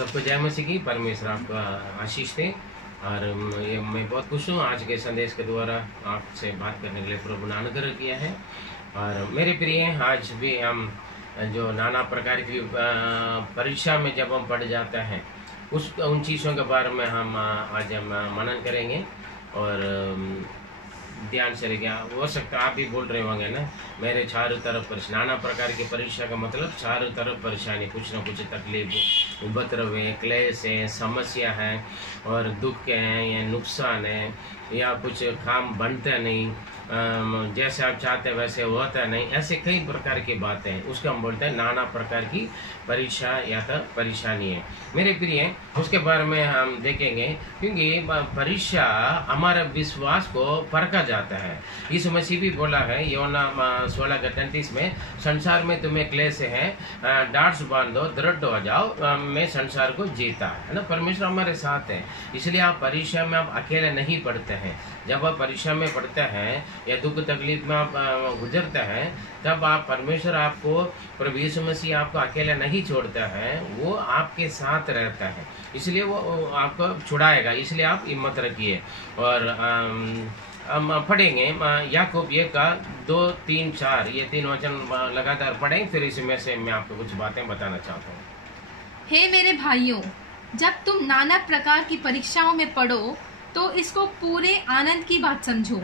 सबको जय मसीह की। परमेश्वर आपको आशीष दे। और मैं बहुत खुश हूँ आज के संदेश के द्वारा आपसे बात करने के लिए प्रभु ने अनुग्रह किया है। और मेरे प्रिय, आज भी हम जो नाना प्रकार की परीक्षा में जब हम पढ़ जाते हैं उन चीज़ों के बारे में हम आज मनन करेंगे और ध्यान से रहेगा। हो सकता है आप भी बोल रहे होंगे ना, मेरे चारों तरफ परेशानी। नाना प्रकार की परीक्षा का मतलब चारों तरफ परेशानी, कुछ ना कुछ तकलीफ, उपद्रव है, क्लेश है, समस्या है और दुख है या नुकसान है या कुछ काम बनता नहीं, जैसे आप चाहते वैसे होता नहीं, ऐसे कई प्रकार की बातें हैं। उसको हम बोलते हैं नाना प्रकार की परीक्षा या तो परेशानी है। मेरे प्रिय, उसके बारे में हम देखेंगे क्योंकि परीक्षा हमारे विश्वास को परखा जाता है। यीशु मसीह भी बोला है योना 16:33 में, संसार में तुम्हें क्लेश है, डांट्स बांध दो, दृढ़ हो जाओ, मैं संसार को जीता है ना। परमेश्वर हमारे साथ है, इसलिए आप परीक्षा में आप अकेले नहीं पढ़ते हैं। जब आप परीक्षा में पढ़ते हैं या दुख तकलीफ में आप गुजरते हैं, तब आप परमेश्वर आपको, प्रभु यीशु मसीह आपको अकेला नहीं छोड़ता है, वो आपके साथ रहता है, इसलिए वो आपको छुड़ाएगा। इसलिए आप हिम्मत रखिए। और हम पढ़ेंगे याकूब 1:2, 3, 4 ये 3 वचन लगातार पढ़ें, फिर इसमें से मैं आपको कुछ बातें बताना चाहता हूँ। हे मेरे भाइयों, जब तुम नाना प्रकार की परीक्षाओं में पढ़ो तो इसको पूरे आनंद की बात समझो,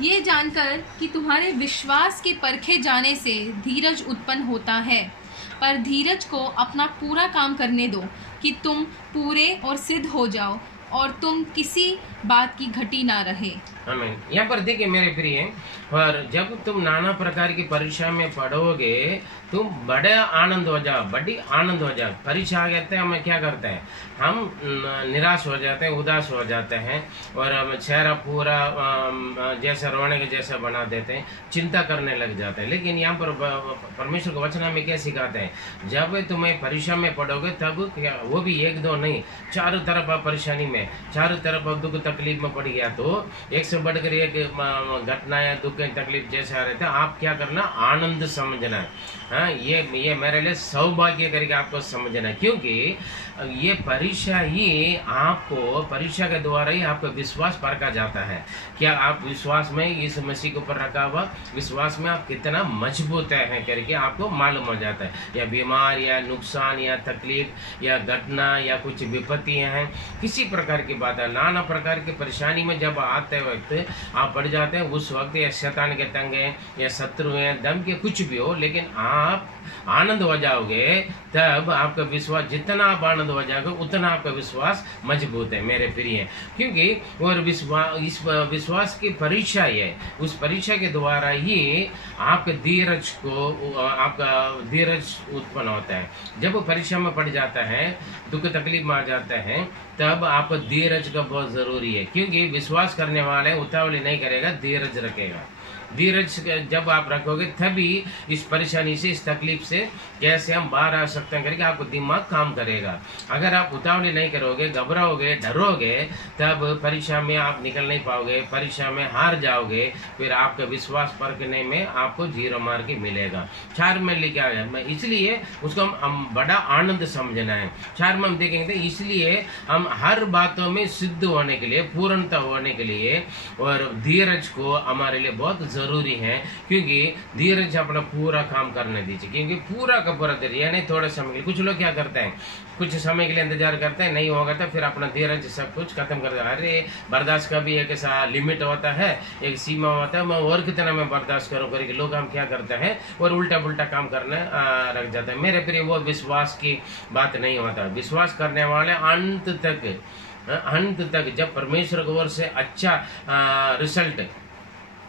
ये जानकर कि तुम्हारे विश्वास के परखे जाने से धीरज उत्पन्न होता है। पर धीरज को अपना पूरा काम करने दो कि तुम पूरे और सिद्ध हो जाओ और तुम किसी बात की घटी ना रहे। आमीन। यहाँ पर देखिए मेरे प्रिय, पर जब तुम नाना प्रकार की परीक्षा में पढ़ोगे तुम बड़े आनंद हो जाओ, बड़ी आनंद हो जाओ। परीक्षा आ जाते हैं, हमें क्या करते हैं, हम निराश हो जाते हैं, उदास हो जाते हैं और चेहरा पूरा जैसे रोने के जैसा बना देते हैं, चिंता करने लग जाते हैं। लेकिन यहाँ पर परमेश्वर का वचन हमें क्या सिखाते हैं, जब तुम्हें परीक्षा में पढ़ोगे तब क्या, वो भी 1-2 नहीं, चारों तरफ आप परेशानी में, चारों तरफ आप दुख तकलीफ में पड़ गया तो एक से बढ़कर एक घटना या दुख तकलीफ जैसे आ रहे थे, आप क्या करना, आनंद समझना है। हाँ, ये मेरे लिए सौभाग्य करके आपको समझना है, क्योंकि ये परीक्षा ही आपको, परीक्षा के द्वारा ही आपका विश्वास परखा जाता है। क्या आप विश्वास में इस मसीह के ऊपर रखा हुआ विश्वास में आप कितना मजबूत है करके आपको मालूम हो जाता है। या बीमार या नुकसान या तकलीफ या घटना या कुछ विपत्तियां हैं, किसी प्रकार की बात है, नाना प्रकार की परेशानी में जब आते वक्त आप पड़ जाते हैं, उस वक्त या शैतान के तंगे या शत्रु हैं, दम के कुछ भी हो, लेकिन आप आनंद हो जाओगे, तब आपका विश्वास, जितना आप आनंद हो जाओगे उतना आपका विश्वास मजबूत है मेरे प्रिय। क्योंकि और इस विश्वास की परीक्षा है, उस परीक्षा के द्वारा ही आपके धीरज को, आपका धीरज उत्पन्न होता है। जब वो परीक्षा में पड़ जाता है, दुख तकलीफ में आ जाता है, तब आपको धीरज का बहुत जरूरी है। क्योंकि विश्वास करने वाले उतावली नहीं करेगा, धीरज रखेगा। धीरज जब आप रखोगे तभी इस परेशानी से, इस तकलीफ से कैसे हम बाहर आ सकते हैं करके आपको दिमाग काम करेगा। अगर आप उतावली नहीं करोगे, घबराओगे, डरोगे, तब परीक्षा में आप निकल नहीं पाओगे, परीक्षा में हार जाओगे, फिर आपका विश्वास परखने में आपको 0 मार्क ही मिलेगा। 4 में लिखा है, इसलिए उसको हम बड़ा आनंद समझना है। 4 में हम देखेंगे, इसलिए हम हर बातों में सिद्ध होने के लिए, पूर्णता होने के लिए और धीरज को हमारे लिए बहुत जरूरी है। क्योंकि धीरज अपना पूरा काम करने दीजिए, क्योंकि पूरा का पूरा धीरज, यानी थोड़े समय के लिए। कुछ लोग क्या करते हैं, कुछ समय के लिए इंतजार करते हैं, नहीं होगा तो फिर अपना धीरज सब कुछ खत्म कर देते हैं। अरे बर्दाश्त का भी एक ऐसा लिमिट होता है, एक सीमा होता है, मैं और कितना मैं बर्दाश्त करूँ करके लोग हम क्या करते हैं और उल्टा पुल्टा काम करने रख जाते हैं। मेरे प्रिय, वो विश्वास की बात नहीं होता। विश्वास करने वाले अंत तक जब परमेश्वर की ओर से अच्छा रिजल्ट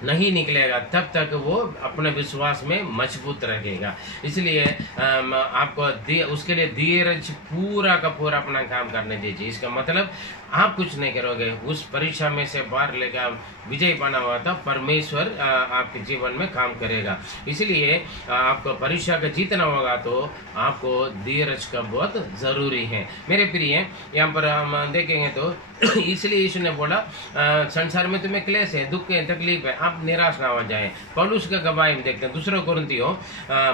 नहीं निकलेगा, तब तक वो अपने विश्वास में मजबूत रहेगा। इसलिए आपको उसके लिए धीरज पूरा का पूरा अपना काम करने दीजिए। इसका मतलब आप कुछ नहीं करोगे, उस परीक्षा में से बाहर लेकर विजय पाना हुआ था, परमेश्वर आपके जीवन में काम करेगा। इसलिए आपको परीक्षा का जीतना होगा तो आपको धीरज का बहुत जरूरी है मेरे प्रिय। यहाँ पर हम देखेंगे तो इसलिए यीशु ने बोला, संसार में तुम्हें क्लेश है, दुख है, तकलीफ है, आप निराश ना हो जाए। पौलुस का गवाही हम देखते हैं, दूसरा कुरिन्थियों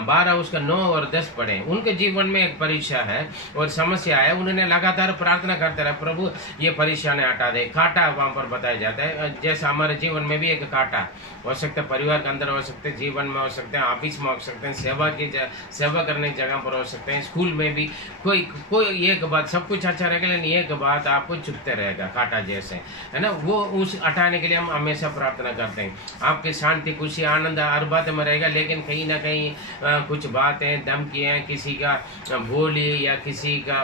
12 उसका 9 और 10 पढ़े। उनके जीवन में एक परीक्षा है और समस्या है, उन्होंने लगातार प्रार्थना करते रहे, प्रभु ये परीक्षा ने हटा दे। कांटा वहां पर बताया जाता है, जैसे हमारे जीवन में भी एक कांटा हो सकता है, परिवार के अंदर हो सकते हैं, जीवन में हो सकते हैं, ऑफिस में हो सकते हैं, सेवा करने की जगह पर हो सकते हैं, स्कूल में भी कोई एक बात, सब कुछ अच्छा रहेगा लेकिन एक बात आपको चुभते रहेगा, कांटा जैसे, है ना। वो उस हटाने के लिए हम हमेशा प्रार्थना करते हैं। आपकी शांति, खुशी, आनंद हर बात में रहेगा, लेकिन कहीं ना कहीं कुछ बातें, धमकियाँ, किसी का बोली या किसी का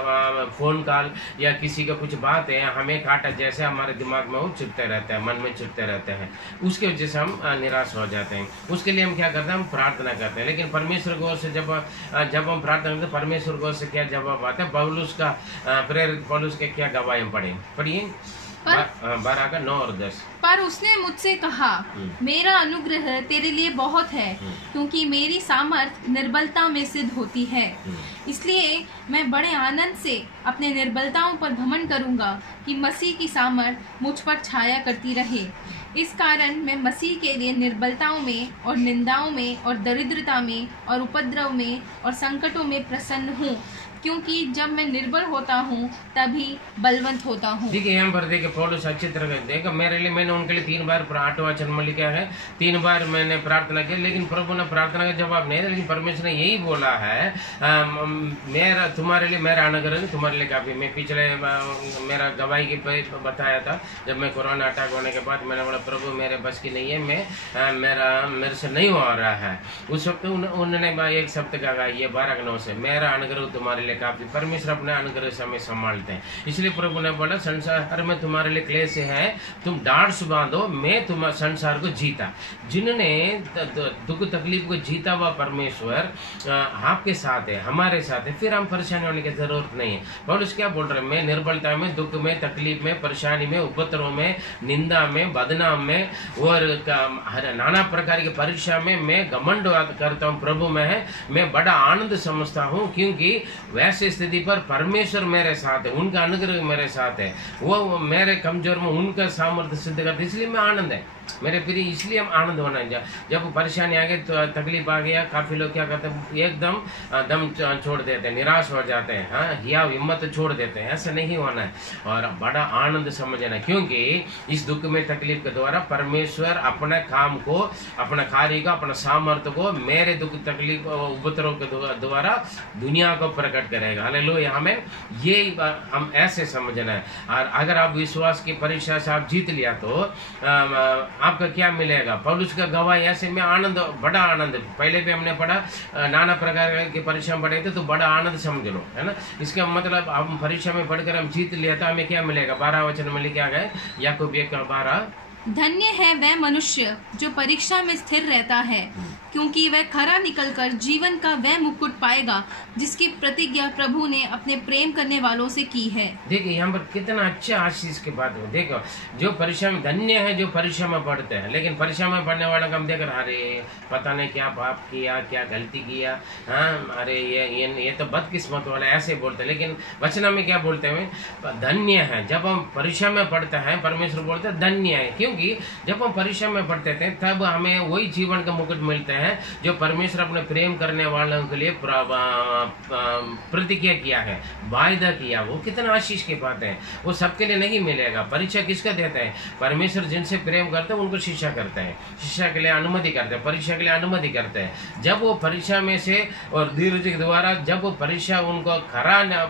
फोन कॉल या किसी का कुछ बात है, हमें कांटा जैसे हमारे दिमाग में वो चुभते रहते हैं, मन में चुभते रहते हैं, उसके वजह से हम निराश हो जाते हैं। उसके लिए हम क्या करते हैं, हम प्रार्थना करते हैं। लेकिन परमेश्वर को से जब हम प्रार्थना करते हैं, परमेश्वर को से क्या जवाब आता है। पौलुस का प्रेरित पौलुस के क्या गवाही हम पढ़िए 12 का 9 और 10। पर उसने मुझसे कहा, मेरा अनुग्रह तेरे लिए बहुत है, क्योंकि मेरी सामर्थ निर्बलता में सिद्ध होती है। इसलिए मैं बड़े आनंद से अपने निर्बलताओं पर घमंड करूंगा कि मसीह की सामर्थ मुझ पर छाया करती रहे। इस कारण मैं मसीह के लिए निर्बलताओं में और निंदाओं में और दरिद्रता में और उपद्रव में और संकटों में प्रसन्न हूँ, क्योंकि जब मैं निर्बल होता हूँ तभी बलवंत होता हूँ। देखिए यहाँ पर देखिए पौलुस अच्छी तरह देखा, मेरे लिए मैंने उनके लिए 3 बार 8वां वचन में लिखा है, 3 बार मैंने प्रार्थना की, लेकिन प्रभु ने प्रार्थना का जवाब नहीं दिया। लेकिन परमेश्वर ने यही बोला है, मेरा तुम्हारे लिए मेरा अनुग्रह तुम्हारे लिए काफी। मैं पिछले मेरा गवाही की बताया था, जब मैं कोरोना अटैक होने के बाद मैंने बोला प्रभु मेरे बस की नहीं है, मेरे से नहीं हो रहा है। उस वक्त उन्होंने 1 सप्ताह कहा, ये 12 का 9 से मेरा अनुग्रह तुम्हारे लिए काफी। परमेश्वर अपने अनुग्रह से हमें संभालते हैं। इसलिए प्रभु ने बोला संसार में तुम्हारे लिए क्लेश है, तुम डांट बांधो, मैं तुम संसार को जीता। जिन्होंने दुख तकलीफ को जीता हुआ परमेश्वर आपके साथ है, हमारे साथ है, फिर हम परेशानी होने की जरूरत नहीं है। पौलुस क्या बोल रहे हैं, मैं निर्बलता में, दुख में, तकलीफ में, परेशानी में, उपद्रव में, निंदा में, बदनाम में और नाना प्रकार की परीक्षा में मैं घमंड करता हूँ प्रभु में है, मैं बड़ा आनंद समझता हूँ, क्योंकि वैसे स्थिति पर परमेश्वर मेरे साथ है, उनका अनुग्रह मेरे साथ है, वो मेरे कमजोर में उनका सामर्थ्य सिद्ध करते, इसलिए मैं आनंद है मेरे प्रिय। इसलिए हम आनंद होना है। जब परेशानी आ गई, तो तकलीफ आ गया, काफी लोग क्या करते हैं, एकदम दम छोड़ देते हैं, निराश हो जाते हैं, हाँ, या हिम्मत छोड़ देते हैं। ऐसा नहीं होना है और बड़ा आनंद समझना है, क्योंकि इस दुख में, तकलीफ के द्वारा परमेश्वर अपने काम को, अपना कार्य को, अपना सामर्थ्य को मेरे दुख तकलीफ उपद्रव के द्वारा दुनिया को प्रकट करेगा। हालेलुया। हमें ये हम ऐसे समझना है। और अगर आप विश्वास की परीक्षा से आप जीत लिया तो आपका क्या मिलेगा। पौलुस का गवाही ऐसे में आनंद, बड़ा आनंद। पहले भी हमने पढ़ा, नाना प्रकार की परीक्षा में पढ़े थे, तो बड़ा आनंद समझ लो, है ना। इसका मतलब हम परीक्षा में पढ़कर हम जीत लिया था, हमें क्या मिलेगा। 12 वचन में लिखा गया, याकूब 1:12, धन्य है वह मनुष्य जो परीक्षा में स्थिर रहता है, क्योंकि वह खरा निकलकर जीवन का वह मुकुट पाएगा जिसकी प्रतिज्ञा प्रभु ने अपने प्रेम करने वालों से की है। देखिए यहाँ पर कितना अच्छा आशीष की बात है। देखो, जो परीक्षा में, धन्य है जो परीक्षा में पढ़ते हैं, लेकिन परीक्षा में पढ़ने वालों को हम देख रहे, अरे पता नहीं क्या पाप किया, क्या गलती किया, हाँ, अरे ये तो बदकिस्मत वाला, ऐसे बोलते हैं। लेकिन वचन में क्या बोलते हैं, धन्य है। जब हम परीक्षा में पढ़ते हैं, परमेश्वर बोलते हैं धन्य है, क्योंकि जब हम परीक्षा में पढ़ते थे तब हमें वही जीवन का मुकुट मिलते हैं जो परमेश्वर अपने प्रेम करने वालों के लिए प्रतिज्ञा किया है, वायदा किया। वो कितना आशीष की बात है। वो सबके लिए नहीं मिलेगा। परीक्षा किसका देता है, परमेश्वर जिनसे प्रेम करते हैं उनको शिक्षा करते हैं, शिक्षा के लिए अनुमति करते हैं, परीक्षा के लिए अनुमति करते हैं। जब वो परीक्षा में से और धीरज के द्वारा जब वो परीक्षा उनको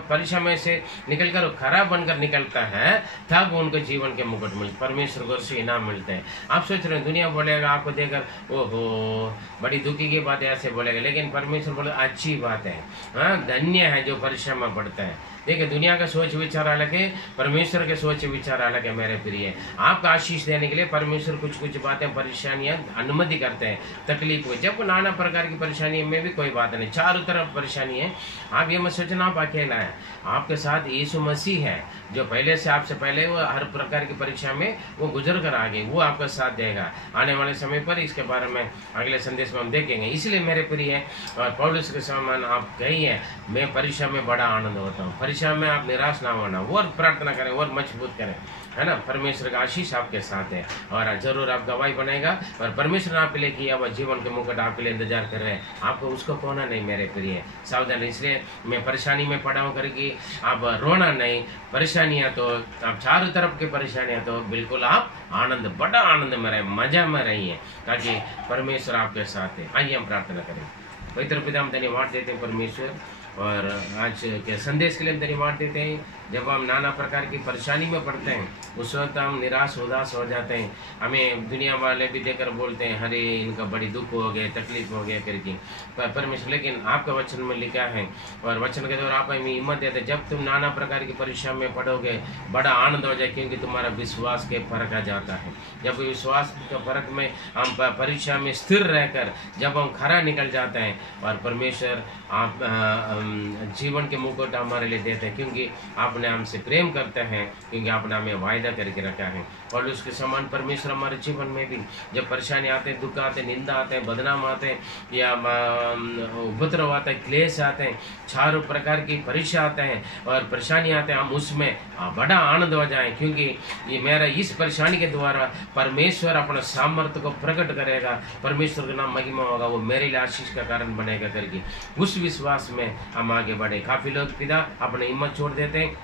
परीक्षा में से निकलकर खरा बनकर निकलता है, तब उनको जीवन के मुकुट मिलते, परमेश्वर को इनाम मिलते हैं। आप सोच रहे हैं दुनिया बोलेगा आपको देखकर, ओहो बड़ी दुखी की बात है, ऐसे बोलेगा, लेकिन परमेश्वर बोले अच्छी बात है, हाँ, धन्य है जो परीक्षा में पढ़ता है। देखिए, दुनिया का सोच विचार अलग है, परमेश्वर के सोच विचार अलग है। मेरे प्रिय, आपका आशीष देने के लिए परमेश्वर कुछ बातें, परेशानियां अनुमति करते हैं, तकलीफ हो। जब नाना प्रकार की परेशानी में भी कोई बात नहीं, चारों तरफ परेशानी है, आप ये मत सोचना आप अकेला है। आपके साथ यीशु मसीह है, जो पहले से आपसे पहले वो हर प्रकार की परीक्षा में वो गुजर कर आगे, वो आपका साथ देगा आने वाले समय पर। इसके बारे में अगले संदेश में हम देखेंगे। इसलिए मेरे प्रिय, और पौलुस के समान आप कही है, मैं परीक्षा में बड़ा आनंद होता हूँ। परीक्षा में आप निराश ना होना, और प्रार्थना करें और मजबूत करें, है ना। परमेश्वर का आशीष आपके साथ है और जरूर आप गवाही बनेगा। और परमेश्वर ने आपके लिए किया वह जीवन के मुकुट आपके लिए इंतजार कर रहे हैं, आपको उसको खोना नहीं मेरे प्रिय। सावधान, इसलिए मैं परेशानी में पड़ा हूँ करके आप रोना नहीं। परेशानियाँ तो आप चारों तरफ की परेशानियाँ तो बिल्कुल आप आनंद, बड़ा आनंद में रहे, मजा में रहिए, ताकि परमेश्वर आपके साथ है। आइए हम प्रार्थना करें। पवित्र पिता, हम धन्यवाद देते हैं परमेश्वर, और आज के संदेश के लिए हम धन्यवाद देते हैं। जब हम नाना प्रकार की परेशानी में पड़ते हैं उस वक्त हम निराश उदास हो जाते हैं, हमें दुनिया वाले भी देखकर बोलते हैं अरे इनका बड़ी दुख हो गए, तकलीफ हो गया करके परमेश्वर। लेकिन आपका वचन में लिखा है और वचन के द्वारा आप हमें हिम्मत देते, जब तुम नाना प्रकार की परीक्षा में पड़ोगे बड़ा आनंद हो जाए, क्योंकि तुम्हारा विश्वास के फर्क आ जाता है। जब विश्वास के फर्क में हम परीक्षा में स्थिर रहकर जब हम खरा निकल जाते हैं, और परमेश्वर आप जीवन के मुकुट हमारे लिए देते हैं, क्योंकि आपने हमसे प्रेम करते हैं, क्योंकि आपने हमें वायदा करके रखा है। और उसके समान परमेश्वर हमारे जीवन में भी जब परेशानी आते हैं, दुख आते हैं, निंदा आते हैं, बदनाम आते हैं, या उपद्रव आता है, क्लेश आते हैं, चारों प्रकार की परीक्षा आते हैं और परेशानी आते हैं, हम उसमें बड़ा आनंद हो जाएं, क्योंकि ये मेरा इस परेशानी के द्वारा परमेश्वर अपना सामर्थ्य को प्रकट करेगा, परमेश्वर का नाम महिमा होगा, वो मेरे लिए आशीष का कारण बनेगा करके उस विश्वास में हम आगे बढ़े। काफी लोग पिता अपने हिम्मत छोड़ देते हैं,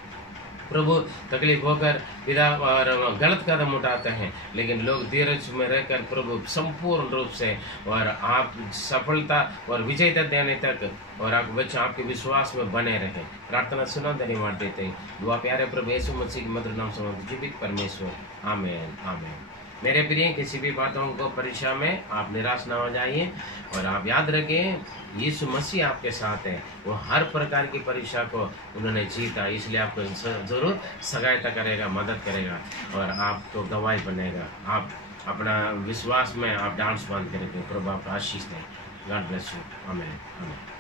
प्रभु तकलीफ होकर पिता और गलत कदम उठाते हैं, लेकिन लोग धीरज में रहकर प्रभु संपूर्ण रूप से और आप सफलता और विजयता देने तक और आप बच्चे आपके विश्वास में बने रहे। प्रार्थना सुना, धन्यवाद देते हैं। दुआ प्यारे प्रभु यीशु मसीह के मधुर नाम से जीवित परमेश्वर, आमीन आमीन। मेरे प्रिय, किसी भी बातों को परीक्षा में आप निराश ना हो जाइए, और आप याद रखें यीशु मसीह आपके साथ है, वो हर प्रकार की परीक्षा को उन्होंने जीता, इसलिए आपको जरूर सहायता करेगा, मदद करेगा और आपको गवाही बनेगा। आप अपना विश्वास में आप डांस बंद करेंगे। प्रभु आपका आशीष दें। God bless you. आमीन आमीन।